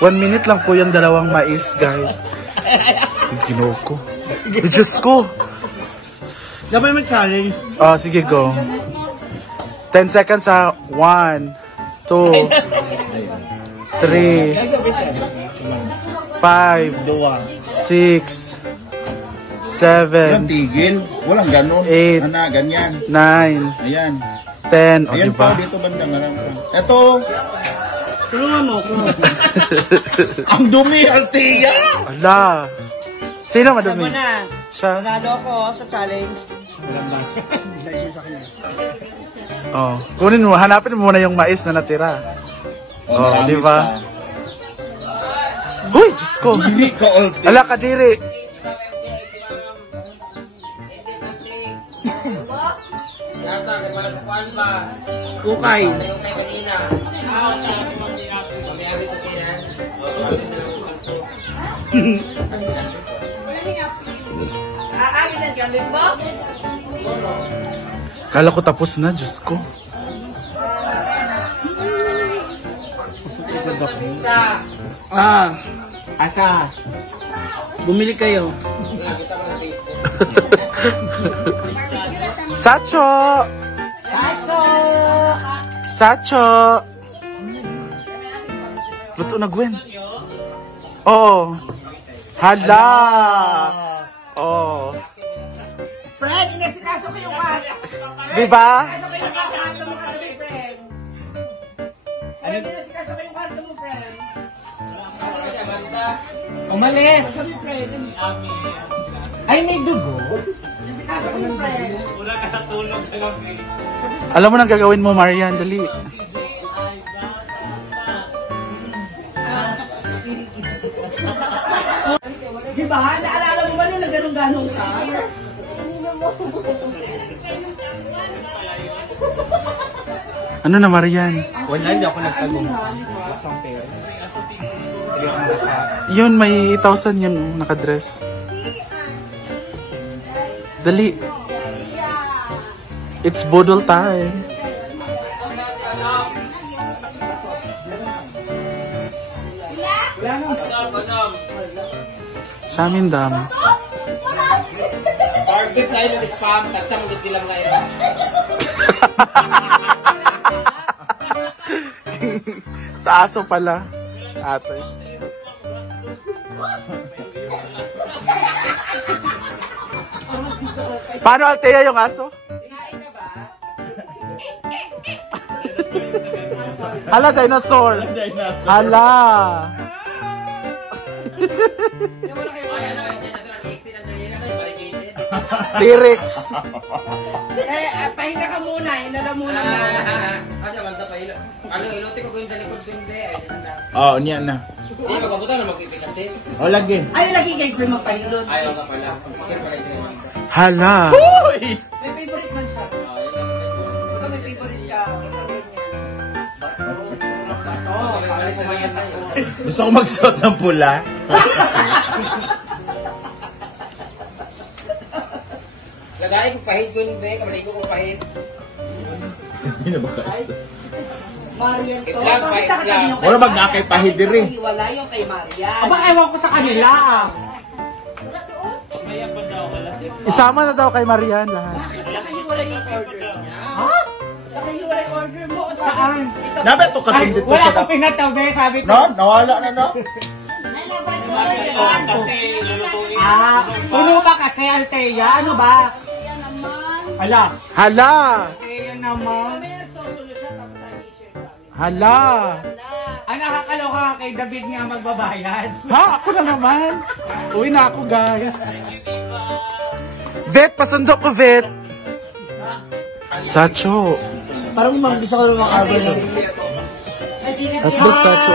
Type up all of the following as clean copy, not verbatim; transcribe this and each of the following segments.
1 minute lang po yung dalawang mais, guys. Yung ginoo ko. Diyos ko. Dapat may challenge. Oh, sige, go. 10 seconds ha. 1, 2, 3, 5, 6, 7, tigil. Walang ganun. 8, ganyan. 9, Ayan. 10. O, Ayan diba? pa, dito bandang marami. Ito. Tulungan mo ko. Ang dumi, Althea! Ala. Sino madumi? Alam mo na. Siya. Nanalo ako sa challenge. Walang ba? Oh, kunin mo, hanapin mo muna yung mais na natira. Oh, di ba? Huy, Diyos ko. Hindi ka, Althea. Ala, kadiri. Ukay. Kala ko tapos na, Diyos ko. Asa. Bumili kayo. Sacho! Sacho! Luto na, Gwen. Oo. Hala! Oo. Fred, inasikaso ko yung kwarto. Diba? Inasikaso ko yung kwarto mo, Fred. Fred, inasikaso ko yung kwarto mo, Fred. Umalis! Ay, may dugo? Inasikaso ko yung Fred. Wala ka natulog na gabi. Alam mo nang gagawin mo, Marian. Dali. Diba? Naalala mo ba nung nagganong-ganong ka? Ano na, Marian? Wala, hindi ako nagtagong. Wasang pera. Yun, may 1,000 yun nakadress. Dali. It's bodol time. Sa amin, dam. Target tayo ng spam, tagsamagin sila mga ito. Sa aso pala. Ate. Paano, Althea, yung aso? Hala, dinosaur. Hala. T-Rex. Pahinga ka muna, inalamunan mo. Kasi banta pa ilo. Ano, iluti ko gawin sa likod bende. Oo, niyan na. Hindi, magkabutan na magpipikasin. O, lagi. Ay, lagi kay Grim magpahilot. Ayaw nga pala. Sige pa kayo sila. Hala. May favorite man siya. Baka may favorite ka. Malis na lang tayo. Gusto ko magsuot ng pula. Lagay ko pahid ko hindi, kamaligo ko pahid. Hindi na ba kaisa? Marian to. Itlog, itlog. Wala bang nakay pahid diri? Wala yung kay Marian. Aba, ewan ko sa kanila. Isama na daw kay Marian lahat. Nakahiwalay yung order niya. Ha? Nakahiwalay yung order mo. Saan? Dapat to Ay, kating dito wala sa ko pinatabi, sabi ko. No? Nawala na, no? Puno ba kasi, Althea? Ano ba? Hala. Hala. Althea naman. May nagsosulo siya tapos i-share sa amin. Hala. Ang nakakaloka kay David nga magbabayad. Ha? Ako na naman. Uwi na ako, guys. Vet, pasundok ko, Vet. Sacho. Parang gusto ko ng mga arbor na. Hotdog, Sacho.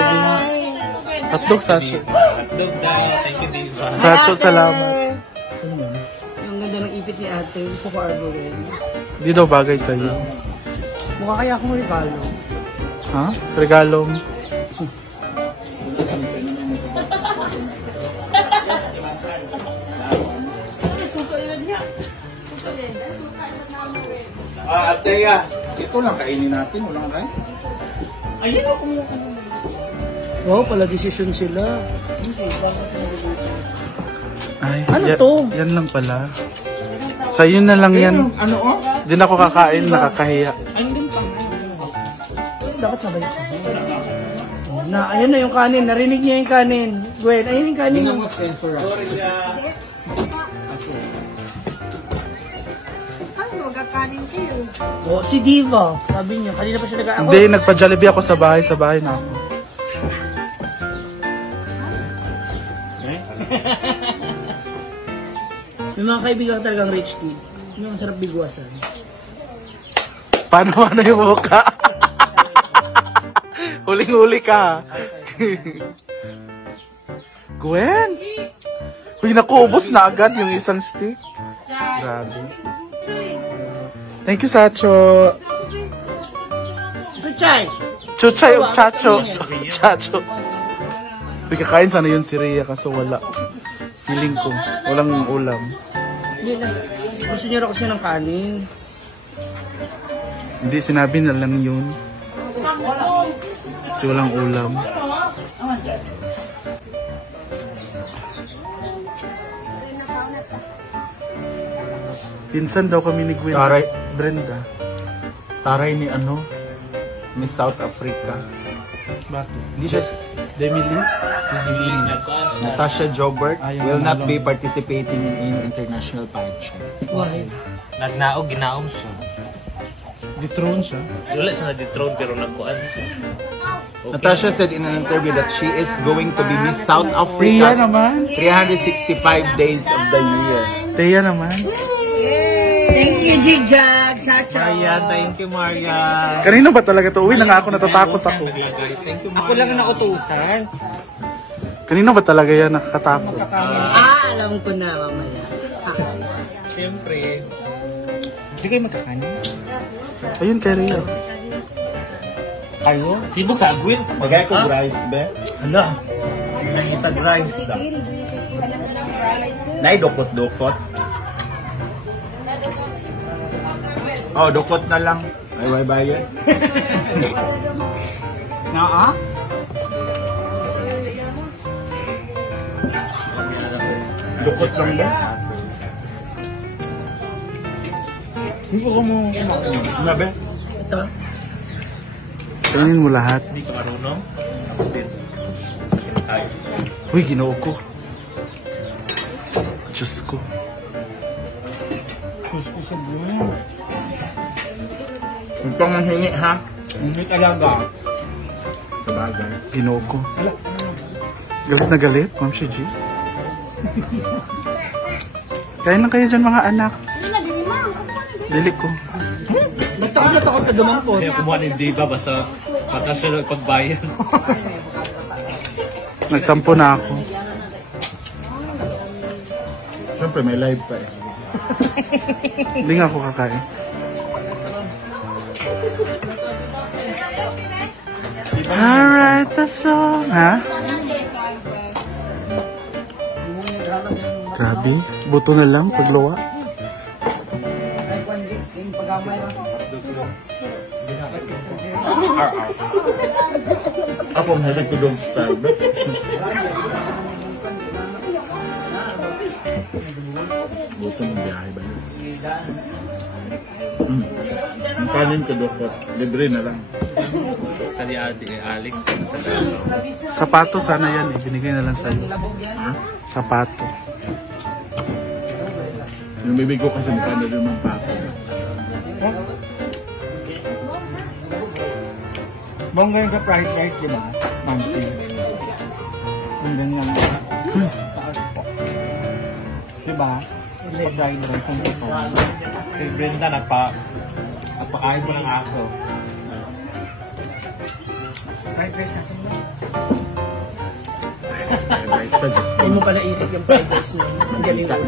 Hotdog, Sacho. Sacho, salamat. Ang ganda ng ipit ni ate. Gusto ko arbor rin. Hindi daw bagay sa'yo. Mukha kaya akong regalo. Ha? Regalong. Althea, ito lang kainin natin. Walang rice. Ayun ako. Wow, pala desisyon sila. Ay, Ano to? Yan lang pala. Sa'yo na lang yan. Ano oh? Di na ako kakain, nakakahiya. Dapat sabay-sabay. Ayan na yung kanin. Narinig niya yung kanin. Gwen, ayun yung kanin. Ano, magkakanin kayo? Oh, si Diva. Sabi niya, kanina pa siya nag-ako. Hindi, nagpa-Jollibee ako sa bahay. Sa bahay na ako. May mga kaibigan ka talagang rich kid. Yung sarap bigwasan. Paano yung mukha? Huling-huli ka. Gwen! Uy, naku, ubos na agad yung isang stick. Grabe. Thank you, Sacho. Chuchay! Chuchay o Chacho? Chacho. Uy, kakain sana yun si Rhea kaso wala. Feeling ko, walang ulam. Gusto niya raw kasi ng kanin. Hindi, sinabi na lang yun. Kasi walang ulam. Pinsan daw kami ni Gwen. Taray. Brenda. Taray ni ano? Miss South Africa. Bakit? Hindi siya... Demily? Natasha Jobert Ayaw will not na be participating in any international pageant. Why? Nagnaog, ginaom siya. Dethrone siya. Wala siya na-dethrone pero nagkuan siya. Natasha said in an interview that she is going to be Miss South Rhea Africa naman. 365 days of the year. Rhea naman. Thank you, Jigjag, Sacho. Maria, thank you Maria. Kanina ba talaga to? Uwi na nga ako, natatakot ako. Thank you Maria. Ako lang ang nautusan. Kanina ba talaga yan nakakatakot? Alam ko na mamaya. Siyempre. Hindi kayo magkakanin. Ayun kay Rhea. Kayo? Sibog sa agwin. Magay ko rice, be. Hala. Nangitag rice. Nay, dukot-dukot. Oh, dukot na lang. Ay, why bayad? Naa? Dukot lang ba? Hindi ko mo Ano ba? Ito. Kainin mo lahat. Hindi ka marunong. Uy, ginoo ko. Diyos ko. Huwag kang manghingi, ha? Hindi talaga. Sabagay. Ginoo ko. Galit na galit, Ma'am Shiji. Kain lang kayo dyan mga anak. Dili ko. Takot na takot ka dumampot. Kaya kumuha ng diba basta baka siya nagpagbayan. Nagtampo na ako. Siyempre, may live pa eh. Hindi nga ako kakain. Alright, the song, ha? Grabe, buto na lang pagluwa. Ako, mahilig ko dog style, be. Buto ng biyahe ba yun? Ang kanin ko dukot. Libre na lang. Kani ate Alex sa dalaw. Sapato sana yan eh, binigay na lang sa'yo. Ha? Sapato. Yung bibig ko kasi mukha na yung mga pato. Bongga yung sa fried rice, di ba? Mamsi. Ang ganyan. Taas po. Di ba? Fried rice ang ito. Kay Brenda nagpakain mo ng aso. Fried rice ako. Rice pa, just Hindi mo pala isip yung fried rice na. Ang galing ko.